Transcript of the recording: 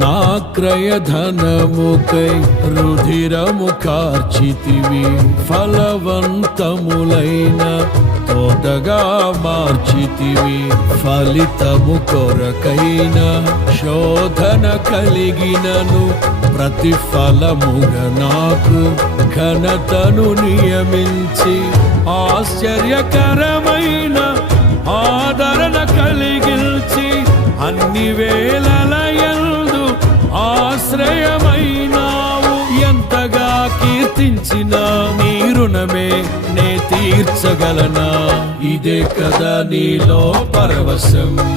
నా క్రయధనముకై రుధిరము కార్చితివి ఫలవంతములైన తోటగా మార్చితివి. ఫలితము కొరకైన శోధన కలిగినను ప్రతిఫలముగా నాకు ఘనతను నియమించి ఆశ్చర్యకరమైన ఆదరణ కలిగిల్చి అన్ని వేళలయందు కీర్తించిన నీ రుణమే నే తీర్చగలనా? ఇదే కదా నీలో పరవశం.